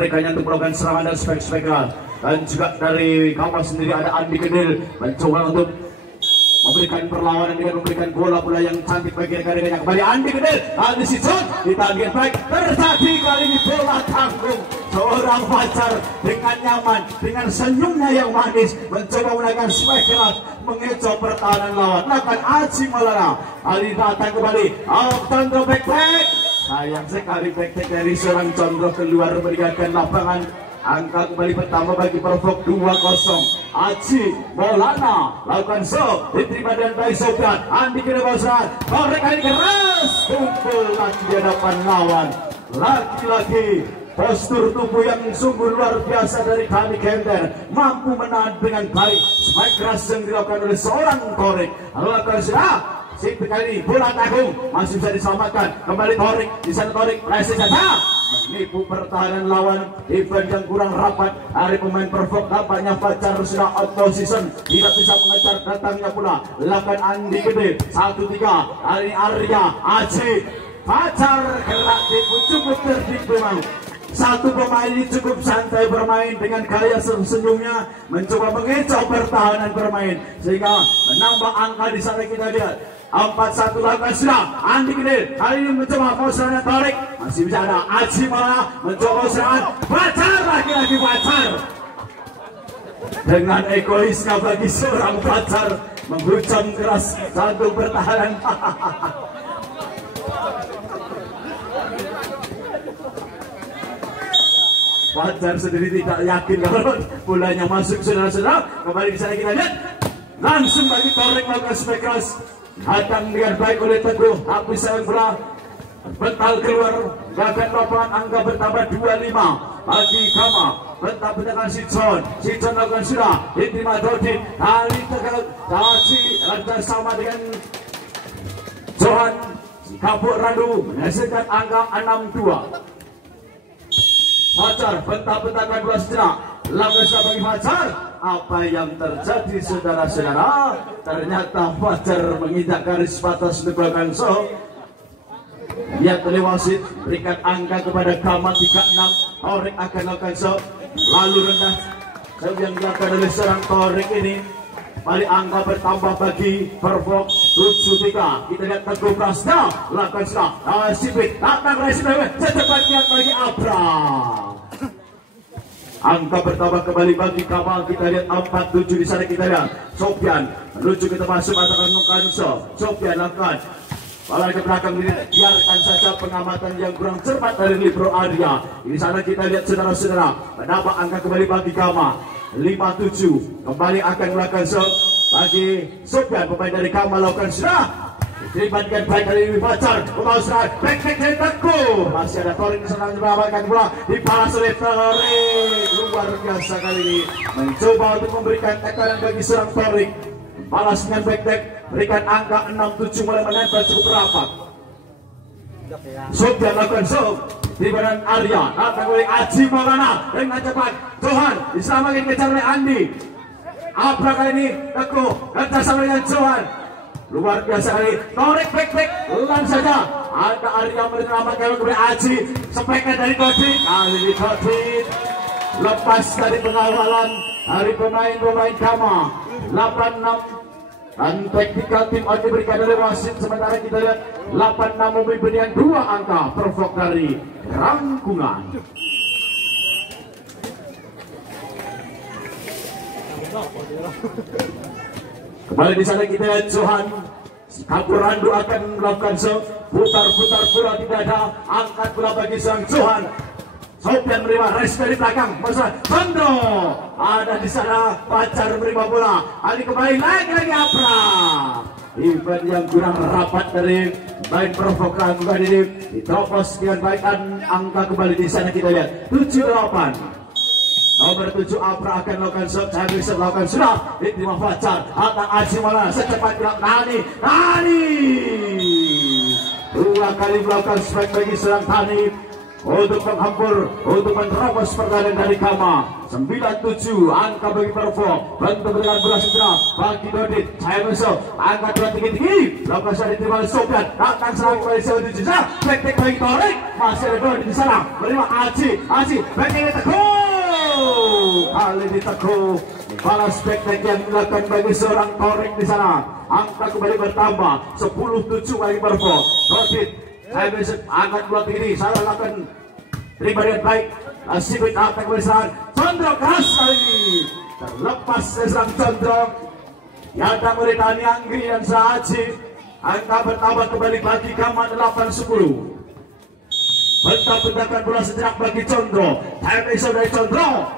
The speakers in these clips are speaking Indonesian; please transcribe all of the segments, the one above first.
mereka yang untuk melakukan serangan dan spek-spekal. Dan juga dari kawan sendiri ada Andi Kedil mencoba untuk memberikan perlawanan dengan memberikan bola-bola yang cantik bagi rekan-rekannya. Kembali Andi Kedil, Andi Sison ditahan baik, terjadi kali ini bola tanggung. Seorang Fajar dengan nyaman, dengan senyumnya yang manis mencoba menggunakan spek mengecoh pertahanan lawan. Lakukan Aji Maulana, kali datang kembali Condro back. Sayang sekali back dari seorang Condro keluar meninggalkan lapangan. Angka kembali pertama bagi Perfok 2-0. Aji Maulana lakukan diterima dan baik Sofian. Andi Kedewasaan korek kali keras, kumpul lagi di hadapan lawan. Lagi-lagi postur tubuh yang sungguh luar biasa dari Dhani Kenter, mampu menahan dengan baik spike keras yang dilakukan oleh seorang Torik. Lakukan sip kali bola tanggung masih bisa diselamatkan. Kembali Torik, di sana Torik pressing saja menipu pertahanan lawan. Event yang kurang rapat dari pemain Perfok, tampaknya Fajar sudah out position, tidak bisa mengejar datangnya pula. Lakukan Andi Gede 1-3 dari Arya Aji. Fajar gerak cukup tertib memang. Satu pemain ini cukup santai bermain dengan gaya senyumnya, mencoba mengecoh pertahanan bermain sehingga menambah angka di sana. Kita lihat 4-1 lakukan sudah Andi Gede, kali ini mencoba mau serangan Torik, masih bisa ada Aji Maulana mencoba serangan Fajar, lagi-lagi Fajar dengan egoisnya bagi seorang Fajar menghujam keras satu pertahanan. Fajar sendiri tidak yakin kalau bolanya masuk. Saudara-saudara, kembali di sana kita lihat langsung bagi Torik melakukan spek keras, datang dengan baik oleh Teguh. Habis sayang bola bental keluar, gagak lapangan, angka bertambah 25 bagi Kama. Bentak-bentakan Sicon lakukan sudah diterima Dodin, kali tegak kasih sama dengan Johan Kapuk Randu menghasilkan angka 6-2. Fajar bentak-bentakan bola sejenak, lakukan bagi Fajar. Apa yang terjadi saudara-saudara? Ternyata Fajar menginjak garis batas untuk melakukan lihat oleh wasit, berikan angka kepada Kama 36. Torik akan lakukan lalu rendah yang dilakukan oleh seorang Torik ini. Balik angka bertambah bagi Perfok 7-3. Kita lihat Teguh Prasna lakukan Sipit datang secepatnya bagi Abra. Angka bertambah kembali bagi Kamal. Kita lihat 4-7 di sana. Kita lihat Sofian menuju ke tempat masuk atau menemukan Sofian lakukan bola ke belakang, biarkan saja pengamatan yang kurang cermat dari Libro Arya. Di sana kita lihat saudara-saudara menambah angka kembali bagi Kama 5-7. Kembali akan melakukan bagi Sofian, pemain dari Kama lakukan dibandingkan baik dari Fajar. Kembali back dari Teguh, masih ada Torik senang melakukan bola dibalas oleh Torik. Luar biasa kali ini mencoba untuk memberikan tekanan bagi seorang Torik. Balas dengan back, berikan angka 6-7 mulai menempel cukup rapat. Sofian lakukan di badan Arya, datang oleh Aji Maulana dengan cepat. Johan diselamatkan, kejar oleh Andi. Abra kali ini Teguh kerjasama dengan Johan. Luar biasa kali. Torik back langsung saja. Ada Arya menyelamatkan oleh Aji. Speknya dari Dodin. Kali ini Dodin lepas dari pengawalan dari pemain Kama. 8-6 dan taktikal tim out diberikan oleh wasit. Sementara kita lihat 8-6 memimpin dengan 2 angka Perfok dari Rangkungan. Kembali di sana kita lihat Johan Kapur Randu akan melakukan putar bola, tidak ada angkat bola bagi sang Johan. Sofian menerima res dari belakang, masa Condro ada di sana. Fajar menerima bola, Ali kembali lagi Abra. Event yang kurang rapat dari main Perfok Rangkungan ini ditopos dengan baik dan angka kembali di sana kita lihat 7-8. Nomor 7 Abra akan melakukan saya bisa melakukan sudah diterima Fajar. Atang Aji Maulana secepat gerak Nani 2 kali melakukan strike bagi serang Tani. untuk menghampur, untuk menerobos pertahanan dari Kama. 97 angka bagi Perfo, bantu berikan bola cedera bagi Dodit. Saya masuk angkat bola tinggi-tinggi, lokasi diterima oleh Sofian, datang serang kembali 77. Tek-tek bagi Torik, masih ada Dodit di sana, menerima Aji, backnya Teguh, kali ini Teguh balas back-tek yang dilakukan bagi seorang Torik di sana. Angka kembali bertambah 10-7 bagi Perfo. Dodit, saya masuk angkat bola tinggi, saya lakukan terima dengan baik. Sibit atak kembali Condro keras kali ini terlepas serang Condro yang tak oleh Tani Anggi dan Sahaji. Angka bertambah kembali bagi Kama 8-10. Bentak-bentakan bola sejenak bagi Condro. Time iso dari Condro.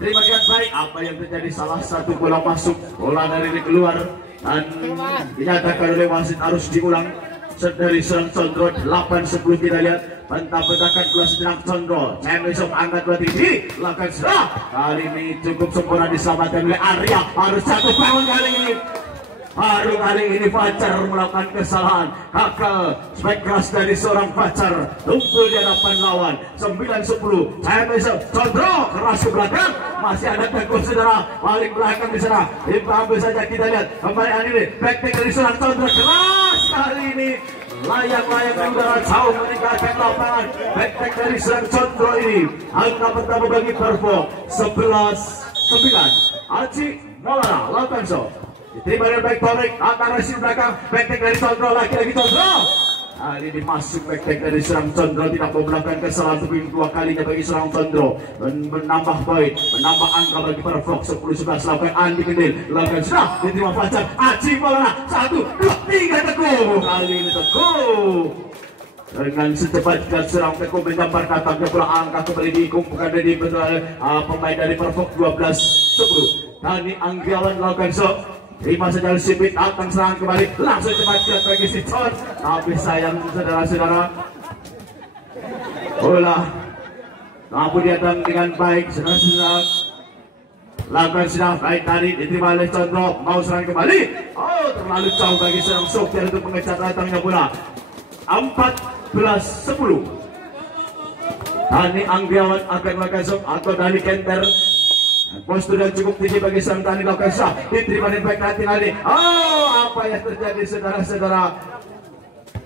Terima dengan baik. Apa yang terjadi? Salah satu bola masuk, bola dari ini keluar dan dinyatakan oleh wasit harus diulang. Dari serang Condro 8-10 kita lihat. Bentak-bentakan bola sejenak Condro. Cemesok angkat bola tinggi, lakukan serang. Kali ini cukup sempurna diselamatkan oleh Arya. Harus jatuh bangun kali ini. Baru kali ini Fajar melakukan kesalahan. Hakal spek keras dari seorang Fajar. Tumpul di hadapan lawan. 9-10. Cemesok Condro keras ke belakang. Masih ada Teguh saudara. Balik belakang di sana. Ambil saja kita lihat. Kembali ini. Back dari seorang Condro keras kali ini. Layang-layang di udara jauh meninggalkan lapangan. Back dari serang Condro ini. Angka pertama bagi Perfo 11-9. Aji Maulana lakukan so. Diterima dengan baik Torik. Antara si belakang. Back dari Condro lagi-lagi Condro. Kali ini masuk back dari serang Condro. Tidak mau melakukan kesalahan untuk yang kedua kalinya bagi serang Condro. Menambah poin, menambah angka bagi Perfo 10-11. Lakukan Andi Kendil. Lakukan sudah diterima Fajar. Aji Maulana 1, 2, 3 Teguh. Kali ini Teguh dengan secepat serang Teguh mencapai katanya bola angka kembali dikumpulkan dari pemain dari Perfo 12-10. Tani Anggiawan lakukan so. Terima saja Sipit datang serang kembali langsung cepat bagi Siton. Tapi sayang saudara-saudara, bola mampu datang dengan baik. Saudara-saudara lakukan sudah baik tadi diterima oleh Condro. Mau serang kembali. Oh, terlalu jauh bagi serang Sofian untuk mengejar datangnya bola. 14-10. Tani Anggiawan akan melakukan sok atau Dani Kenter. Postur yang cukup tinggi bagi serang Tani lakukan sah. Diterima dengan baik nanti lagi. Oh, apa yang terjadi saudara-saudara?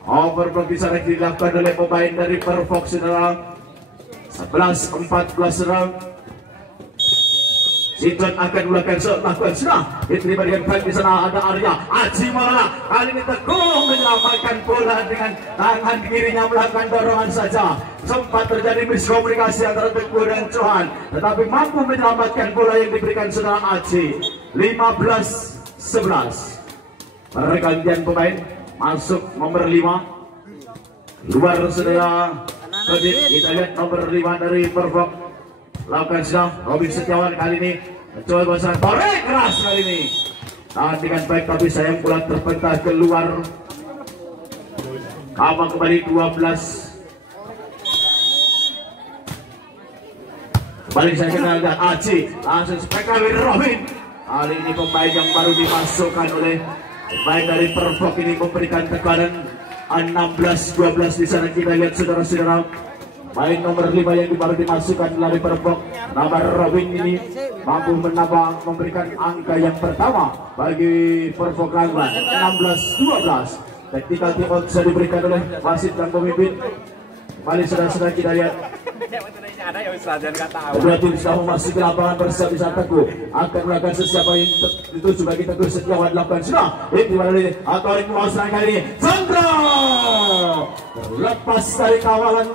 Overblock di sana dilakukan oleh pemain dari Perfo saudara. 11-14 serang. Siton akan melakukan lakukan sudah. Diterima dengan baik di sana ada Arya. Aji Maulana kali ini Teguh menyelamatkan bola dengan tangan kirinya melakukan dorongan saja. Sempat terjadi miskomunikasi antara Teguh dan Johan, tetapi mampu menyelamatkan bola yang diberikan saudara Aji. 15-11. Pergantian pemain masuk nomor 5. Luar saudara. Tadi kita lihat nomor 5 dari Perfo. Lakukan sudah Robin Setiawan kali ini mencoba bahasa Torik keras kali ini. Tahan dengan baik tapi sayang bola terpental keluar. Kama kembali 12. Balik saya kenal dan Aji langsung spektakuler Robin. Kali ini pemain yang baru dimasukkan oleh pemain dari Perfo ini memberikan tekanan 16-12 di sana. Kita lihat saudara-saudara. Main nomor 5 yang baru dimasukkan dari Perfo, nama Robin ini mampu memberikan angka yang pertama bagi Perfo Kanglan 16-12. Taktikal timeout bisa diberikan oleh wasit dan pemimpin. Kembali saudara-saudara kita lihat. Kedua tim sudah memasuki lapangan bersiap di saat Teguh akan melakukan sesiapa yang dituju bagi Teguh Setiawan lakukan sudah. Ini dimana atau yang mau serang kali ini Sondro terlepas dari kawalan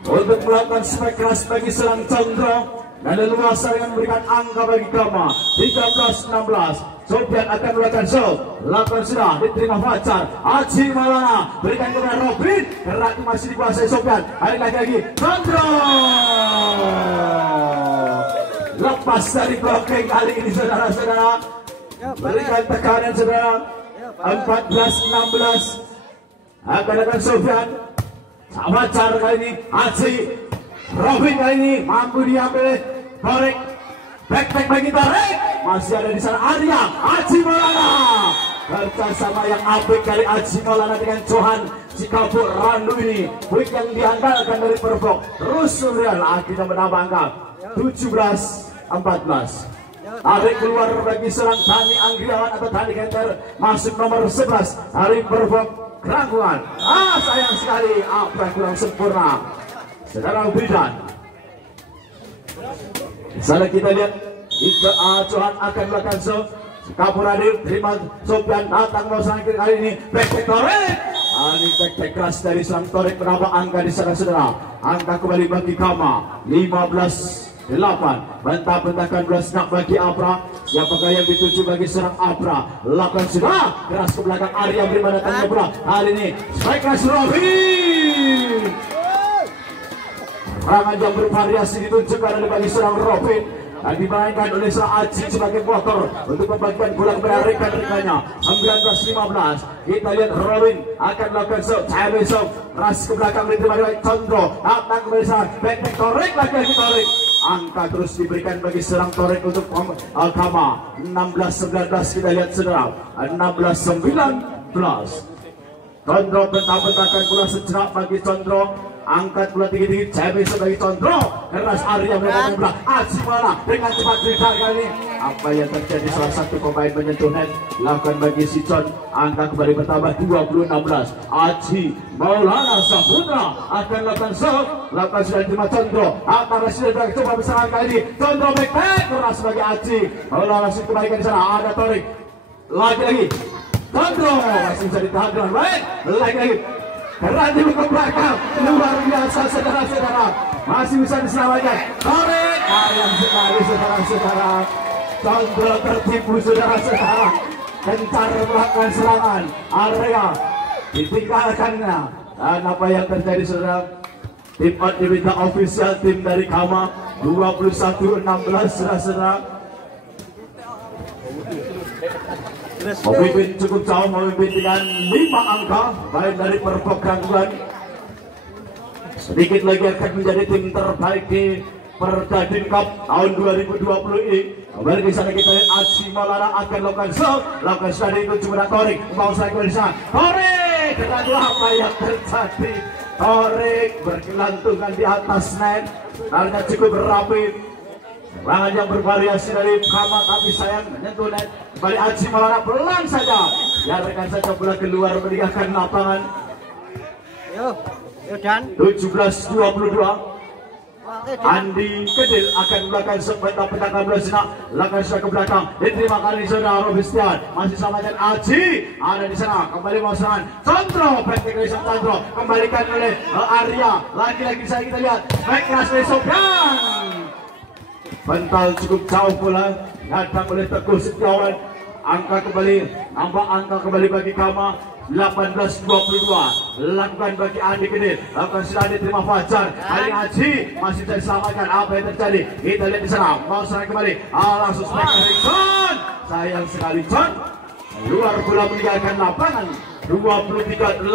untuk melakukan spek keras bagi serang Condro dan leluasa dengan memberikan angka bagi Kama 13-16. Sofian akan melakukan show. Lakukan sudah diterima Fajar. Aji Maulana berikan kepada Robin. Kerat masih dikuasai Sofian. Hari lagi Condro lepas dari blocking kali ini saudara-saudara. Berikan tekanan saudara. 14-16 akan melakukan Sofian. Fajar kali ini, Aji, Robin kali ini mampu diambil Torik, back bagi Torik, masih ada di sana Arya, Aji Maulana, kerjasama yang apik kali Aji Maulana dengan Johan si kabur Randu ini quick yang diandalkan dari Perfok. Terus Surreal akhirnya menambah angka 17-14. Tarik keluar bagi serang Tani Anggriawan atau Tani Kenter, masuk nomor 11 dari Perfok Kerangkuan. Sayang sekali apa yang kurang sempurna saudara Bidan. Sana kita lihat itu Johan akan melakukan kabur hadir, terima Sofian datang mau sangkir kali ini back Torek. Ini back keras dari serang Torek menambah angka di sana saudara. Angka kembali bagi Kama 15-8. Bentang-bentakan bola snap bagi Abra. Siapakah yang dituju bagi serang Abra? Lakukan sudah keras ke belakang Arya beri datangnya bola. Kali ini strike keras Robi. Serangan yang bervariasi ditunjukkan oleh bagi serang Robin dan dimainkan oleh serang Aji sebagai motor untuk membagikan bola kepada rekan-rekannya. 19-15. Kita lihat Robin akan melakukan besok keras ke belakang diterima oleh Condro. Datang kembali serang back Torek lagi Torek. Angka terus diberikan bagi serang Torek untuk Kama. 16-19 kita lihat saudara. 16-19. Condro bentang-bentangkan bola sejenak bagi Condro. Angkat bola tinggi-tinggi, Cebe sebagai Condro. Keras Arya melakukan bola. Aji mana dengan cepat cerita kali ini. Apa yang terjadi salah satu pemain menyentuh net. Lakukan bagi si Con. Angka kembali bertambah 20-16. Aji Maulana Saputra akan lakukan serve. Lakukan sudah diterima Condro. Antara sudah coba besaran kali ini. Condro back keras bagi Aji. Maulana langsung kembalikan di sana. Ada Torik. Lagi-lagi. Condro masih bisa ditahan dengan baik. Lagi-lagi. Randy ke belakang, luar biasa saudara-saudara, masih bisa diselamatkan. Tarik, ayam sekali saudara-saudara. Condro tertipu saudara-saudara. Gencar melakukan serangan, area ditinggalkannya. Dan apa yang terjadi saudara? Tim Adivita official tim dari Kama 21-16 saudara-saudara. Memimpin cukup jauh, memimpin dengan 5 angka baik dari Perfok Kerangkuan. Sedikit lagi akan menjadi tim terbaik di Perdadin Cup tahun 2020 ini. Kembali di sana kita lihat Aji Maulana akan lakukan serve, lakukan sudah itu cuma Torik mau saya kembali di sana. Torik, kedua apa yang terjadi? Torik bergelantungan di atas net, targetnya cukup rapi. Serangan yang bervariasi dari Kama tapi sayang menyentuh net. Kembali Aji Maulana pelan saja. Biarkan saja bola keluar meninggalkan lapangan. Yo Dan 17-22. Andi Kedil akan melakukan bentang-bentangkan bola senak. Lakukan sudah ke belakang. Diterima kali saudara Robistian. Masih sama dengan Aji. Ada di sana. Kembali mau serangan. Condro. Back dari Condro. Kembalikan oleh Arya. Lagi-lagi saya kita lihat. Back keras dari Sofian. Bental cukup jauh pula. Datang oleh Teguh Setiawan. Angka kembali. Nambah angka kembali bagi Kama. 18-22. Lakukan bagi Andi Kedil. Lakukan sudah diterima Fajar. Ali Haji masih bisa diselamatkan. Apa yang terjadi? Kita lihat di sana. Mau serang kembali. Langsung strike dari John. Sayang sekali John. Luar bola meninggalkan lapangan. 23-18,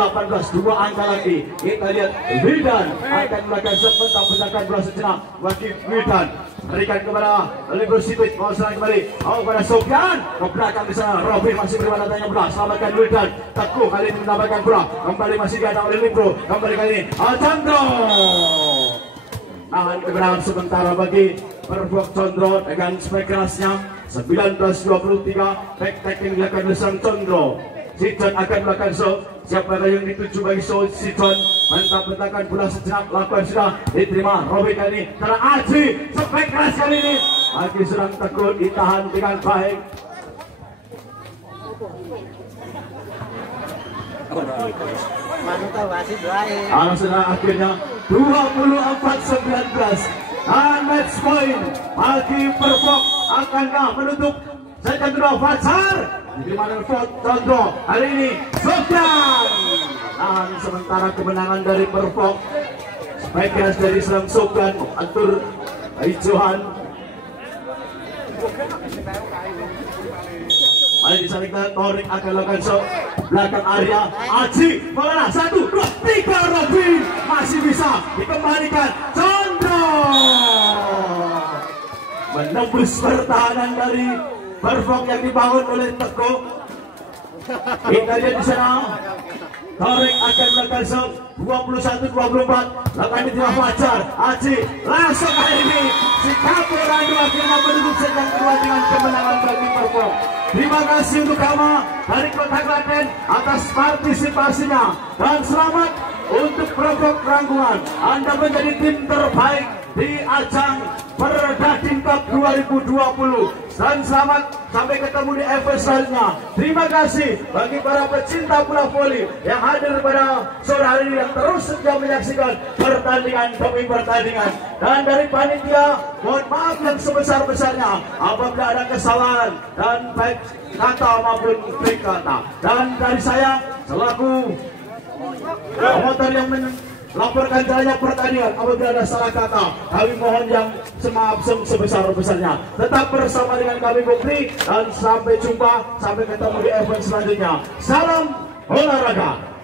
2 angka lagi. Kita lihat Widan akan melakukan bentang-bentangkan bola sejenak bagi Widan. Berikan kepada Libro Sipit, mau serang kembali. Kepada Sofian ke belakang di sana. Robin masih beri tanya bola. Selamatkan Widan. Teguh kali ini mendapatkan bola. Kembali masih diadang oleh Libro. Kembali kali ini Condro. Nahan kebenaran sementara bagi Perfok Condro dengan spek kerasnya. 19-23. Back tackling dilakukan oleh sang Condro. Si John akan melakukan show. Siapa yang dituju bagi show si John. Bentang-bentangkan bola sejenak. Lakukan sudah diterima Robin kali ini. Karena Aji spek keras kali ini. Aji serang Teguh ditahan dengan baik. Sudah akhirnya 24-19. Dan match point bagi Perfok akankah menutup set kedua Fajar. Di mana Condro hari ini Sofian. Dan sementara kemenangan dari Perfok Spikers dari serang Sofian atur Johan. Mari disalingkan Torik akan lakukan shot belakang area. Aji Maulana 1, 2, 3 Robin masih bisa dikembalikan. Condro menembus pertahanan dari Perfok yang dibangun oleh Teguh. Kita lihat di sana. Tarik akan melakukan 21-24. Lakukan di tengah Fajar. Aji langsung kali ini si Kapur Randu akhirnya menutup set yang kedua dengan kemenangan bagi Persib. Terima kasih untuk kamu dari Kota Klaten atas partisipasinya dan selamat untuk Prokop Rangkuman. Anda menjadi tim terbaik di ajang Perdadim Cup 2020 dan selamat sampai ketemu di event selanjutnya. Terima kasih bagi para pecinta bola voli yang hadir pada sore hari ini yang terus setia menyaksikan pertandingan demi pertandingan. Dan dari panitia mohon maaf yang sebesar-besarnya apabila ada kesalahan dan baik kata maupun trik kata. Dan dari saya selaku promotor yang laporkan jalannya pertandingan, apabila ada salah kata kami mohon yang semaaf sebesar-besarnya. Tetap bersama dengan kami Bukti dan sampai jumpa, sampai ketemu di event selanjutnya. Salam olahraga.